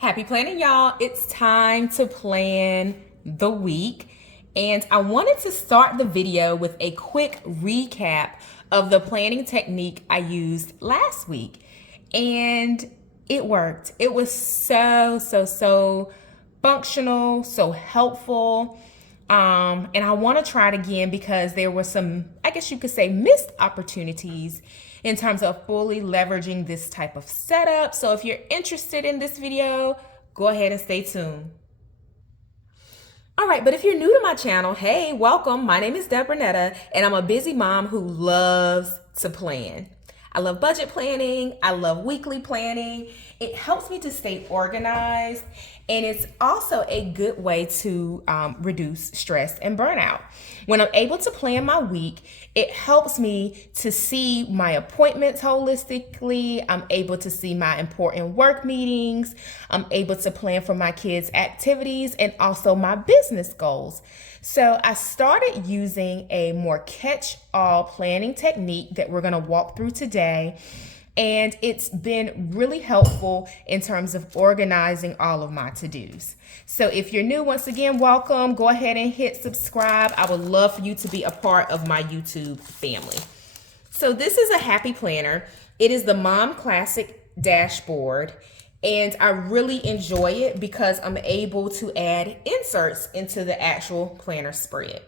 Happy planning, y'all. It's time to plan the week. And I wanted to start the video with a quick recap of the planning technique I used last week. And it worked. It was so functional, so helpful. And I want to try it again because there were some, I guess you could say, missed opportunities in terms of fully leveraging this type of setup. So if you're interested in this video, go ahead and stay tuned. All right, but if you're new to my channel, hey, welcome. My name is Deborah Netta, and I'm a busy mom who loves to plan. I love budget planning. I love weekly planning. It helps me to stay organized, and it's also a good way to reduce stress and burnout. When I'm able to plan my week, it helps me to see my appointments holistically. I'm able to see my important work meetings. I'm able to plan for my kids' activities and also my business goals. So I started using a more catch-all planning technique that we're going to walk through today. And it's been really helpful in terms of organizing all of my to-dos. So if you're new, once again, welcome. Go ahead and hit subscribe. I would love for you to be a part of my YouTube family. So this is a happy planner. It is the Mom Classic dashboard. And I really enjoy it because I'm able to add inserts into the actual planner spread.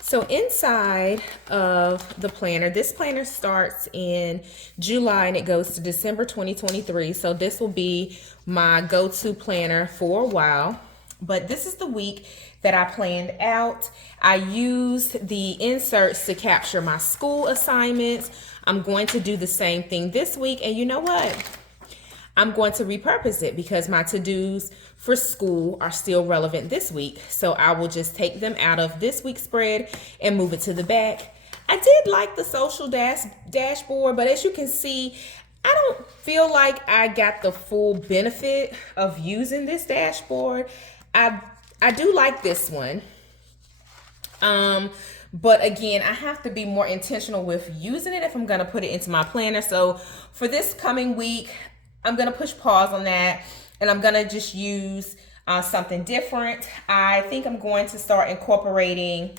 So inside of the planner, this planner starts in July and it goes to December 2023. So this will be my go-to planner for a while. But this is the week that I planned out. I used the inserts to capture my school assignments. I'm going to do the same thing this week. And you know what? I'm going to repurpose it because my to-dos for school are still relevant this week. So I will just take them out of this week's spread and move it to the back. I did like the social dashboard, but as you can see, I don't feel like I got the full benefit of using this dashboard. I do like this one. But again, I have to be more intentional with using it if I'm going to put it into my planner. So for this coming week, I'm going to push pause on that and I'm going to just use something different. I think I'm going to start incorporating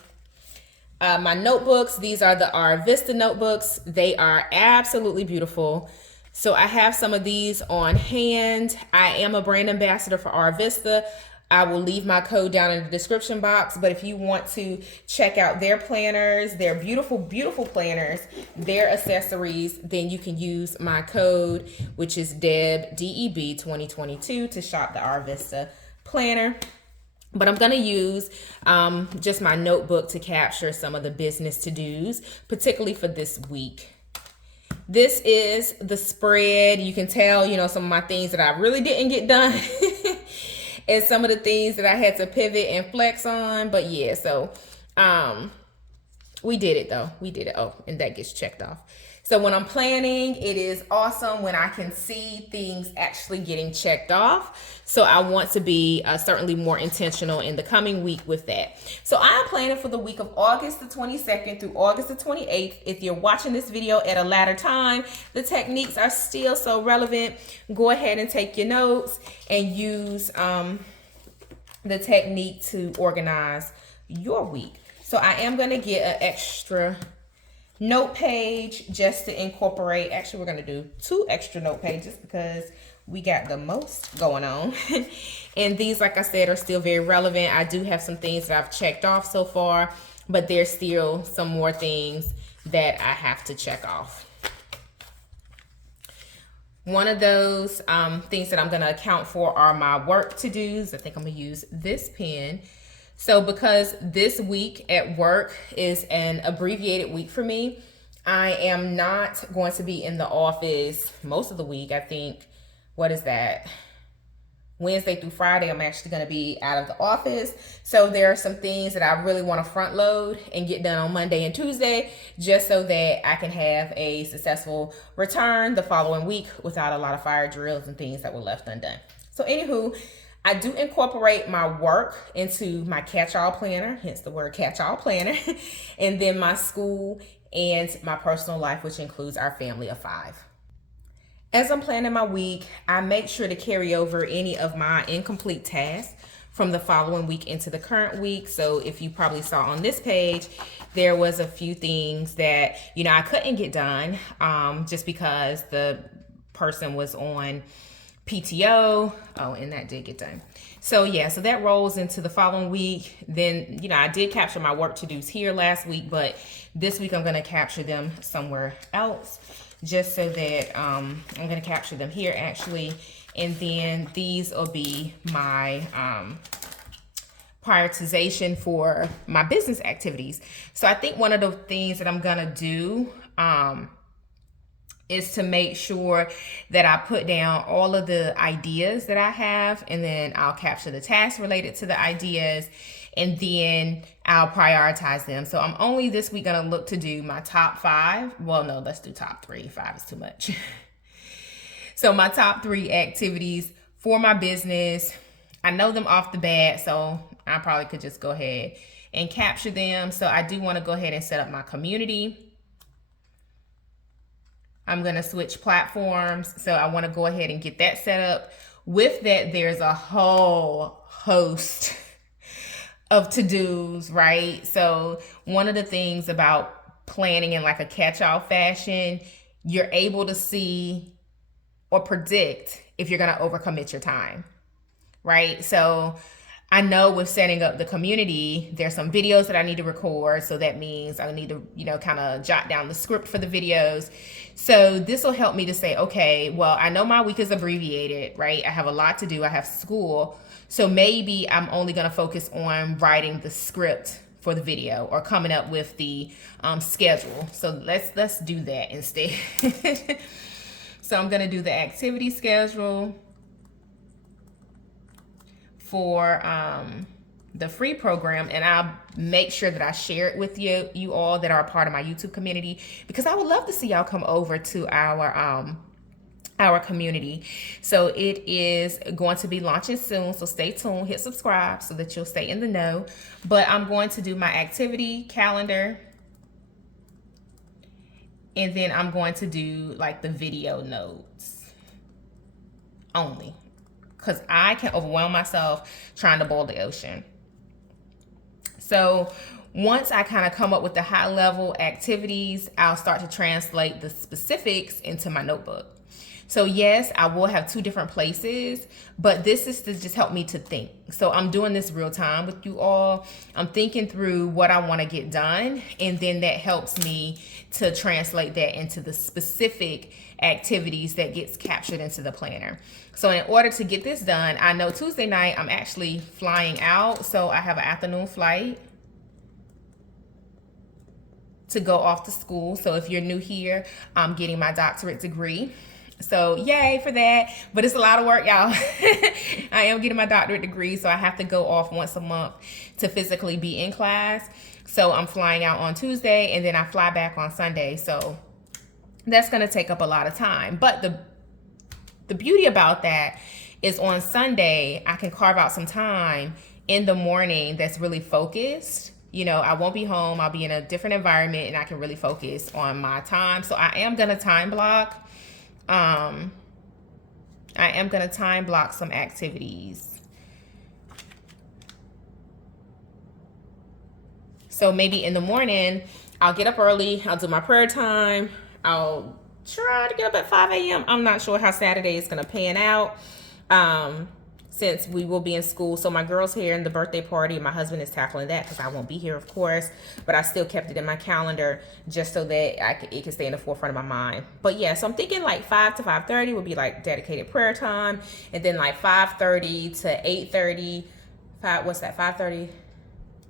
my notebooks. These are the Arrivista notebooks. They are absolutely beautiful. So I have some of these on hand. I am a brand ambassador for Arrivista. I will leave my code down in the description box, but if you want to check out their planners, their beautiful, beautiful planners, their accessories, then you can use my code, which is DEB, DEB 2022 to shop the Arrivista planner. But I'm going to use just my notebook to capture some of the business to-dos, particularly for this week. This is the spread. You can tell, some of my things that I really didn't get done. And some of the things that I had to pivot and flex on. But yeah, so we did it though. We did it. Oh, and that gets checked off. So when I'm planning, it is awesome when I can see things actually getting checked off. So I want to be certainly more intentional in the coming week with that. So I'm planning for the week of August the 22nd through August the 28th. If you're watching this video at a later time, the techniques are still so relevant. Go ahead and take your notes and use the technique to organize your week. So I am going to get an extra note page just to incorporate. Actually, we're going to do 2 extra note pages because we got the most going on. And these, like I said, are still very relevant. I do have some things that I've checked off so far, but there's still some more things that I have to check off. One of those things that I'm going to account for are my work to-dos. I think I'm going to use this pen. So because this week at work is an abbreviated week for me, I am not going to be in the office most of the week. I think, what is that? Wednesday through Friday, I'm actually going to be out of the office. So there are some things that I really want to front load and get done on Monday and Tuesday, just so that I can have a successful return the following week without a lot of fire drills and things that were left undone. So anywho, I do incorporate my work into my catch-all planner, hence the word catch-all planner, and then my school and my personal life, which includes our family of 5. As I'm planning my week, I make sure to carry over any of my incomplete tasks from the following week into the current week. So if you probably saw on this page, there was a few things that, I couldn't get done just because the person was on PTO. Oh, and that did get done. So yeah, so that rolls into the following week. Then, I did capture my work to-dos here last week, but this week I'm going to capture them somewhere else, just so that I'm going to capture them here actually. And then these will be my prioritization for my business activities. So I think one of the things that I'm going to do is to make sure that I put down all of the ideas that I have, and then I'll capture the tasks related to the ideas, and then I'll prioritize them. So I'm only this week gonna look to do my top 5. Well, no, let's do top 3. 5 is too much. So my top 3 activities for my business, I know them off the bat, so I probably could just go ahead and capture them. So I do want to go ahead and set up my community. I'm going to switch platforms. So I want to go ahead and get that set up. With that, there's a whole host of to-dos, right? So one of the things about planning in like a catch-all fashion, you're able to see or predict if you're going to overcommit your time, right? So I know with setting up the community, there's some videos that I need to record. So that means I need to, kind of jot down the script for the videos. So this will help me to say, okay, well, I know my week is abbreviated, right? I have a lot to do. I have school. So maybe I'm only going to focus on writing the script for the video or coming up with the schedule. So let's do that instead. So I'm going to do the activity schedule for the free program, and I'll make sure that I share it with you all that are a part of my YouTube community, because I would love to see y'all come over to our community. So it is going to be launching soon, so stay tuned, hit subscribe so that you'll stay in the know. But I'm going to do my activity calendar, and then I'm going to do like the video notes only, because I can overwhelm myself trying to boil the ocean. So once I kind of come up with the high level activities, I'll start to translate the specifics into my notebook. So yes, I will have 2 different places, but this is to just help me to think. So I'm doing this real time with you all. I'm thinking through what I want to get done, and then that helps me to translate that into the specific activities that gets captured into the planner. So in order to get this done, I know Tuesday night I'm actually flying out. So I have an afternoon flight to go off to school. So if you're new here, I'm getting my doctorate degree. So yay for that. But it's a lot of work, y'all. I am getting my doctorate degree, so I have to go off once a month to physically be in class. So I'm flying out on Tuesday, and then I fly back on Sunday. So that's going to take up a lot of time. But the beauty about that is on Sunday, I can carve out some time in the morning that's really focused. I won't be home. I'll be in a different environment, and I can really focus on my time. So I am going to time block. I am going to time block some activities. So maybe in the morning, I'll get up early. I'll do my prayer time. I'll try to get up at 5 a.m. I'm not sure how Saturday is going to pan out since we will be in school. So my girl's here in the birthday party. My husband is tackling that because I won't be here, of course. But I still kept it in my calendar just so that it can stay in the forefront of my mind. But yeah, so I'm thinking like 5 to 5:30 would be like dedicated prayer time. And then like 5:30 to 8:30, what's that, 5:30?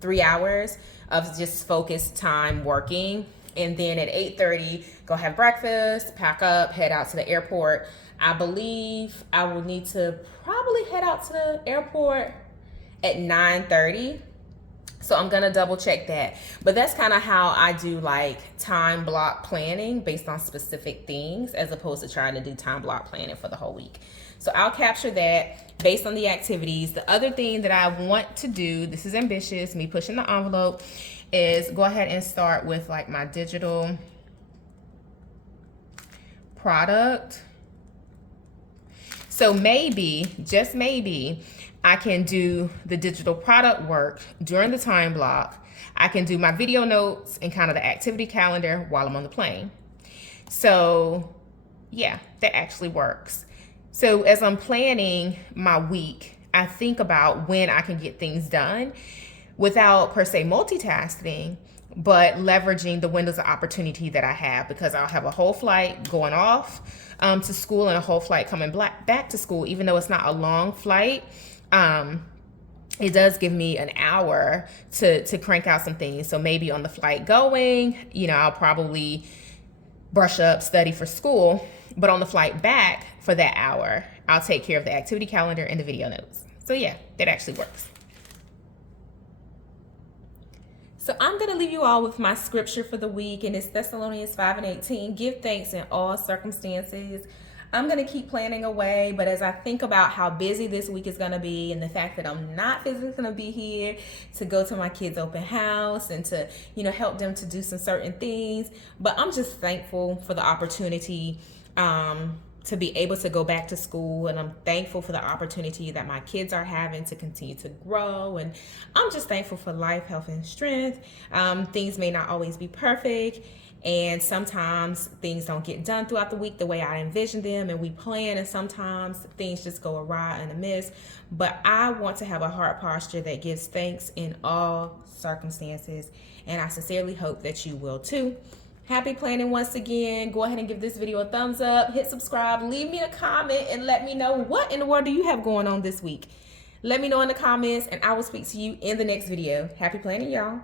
3 hours of just focused time working. And then at 8:30, go have breakfast, pack up, head out to the airport. I believe I will need to probably head out to the airport at 9:30. So I'm gonna double check that. But that's kind of how I do like time block planning based on specific things, as opposed to trying to do time block planning for the whole week. So I'll capture that based on the activities. The other thing that I want to do, this is ambitious, me pushing the envelope, is go ahead and start with like my digital product So maybe, just maybe, I can do the digital product work during the time block. I can do my video notes and kind of the activity calendar while I'm on the plane. So yeah, that actually works. So as I'm planning my week, I think about when I can get things done without per se multitasking, but leveraging the windows of opportunity that I have, because I'll have a whole flight going off to school and a whole flight coming back to school. Even though it's not a long flight, it does give me an hour to crank out some things. So maybe on the flight going, I'll probably brush up, study for school, but on the flight back for that hour, I'll take care of the activity calendar and the video notes. So yeah, that actually works. So I'm going to leave you all with my scripture for the week, and it's Thessalonians 5:18. Give thanks in all circumstances. I'm going to keep planning away, but as I think about how busy this week is going to be and the fact that I'm not physically going to be here to go to my kids' open house and to, help them to do some certain things, but I'm just thankful for the opportunity to be able to go back to school, and I'm thankful for the opportunity that my kids are having to continue to grow, and I'm just thankful for life, health, and strength. Things may not always be perfect, and sometimes things don't get done throughout the week the way I envision them and we plan, and sometimes things just go awry and amiss. But I want to have a heart posture that gives thanks in all circumstances, and I sincerely hope that you will too. Happy planning once again. Go ahead and give this video a thumbs up, hit subscribe, leave me a comment, and let me know what in the world do you have going on this week. Let me know in the comments, and I will speak to you in the next video. Happy planning, y'all.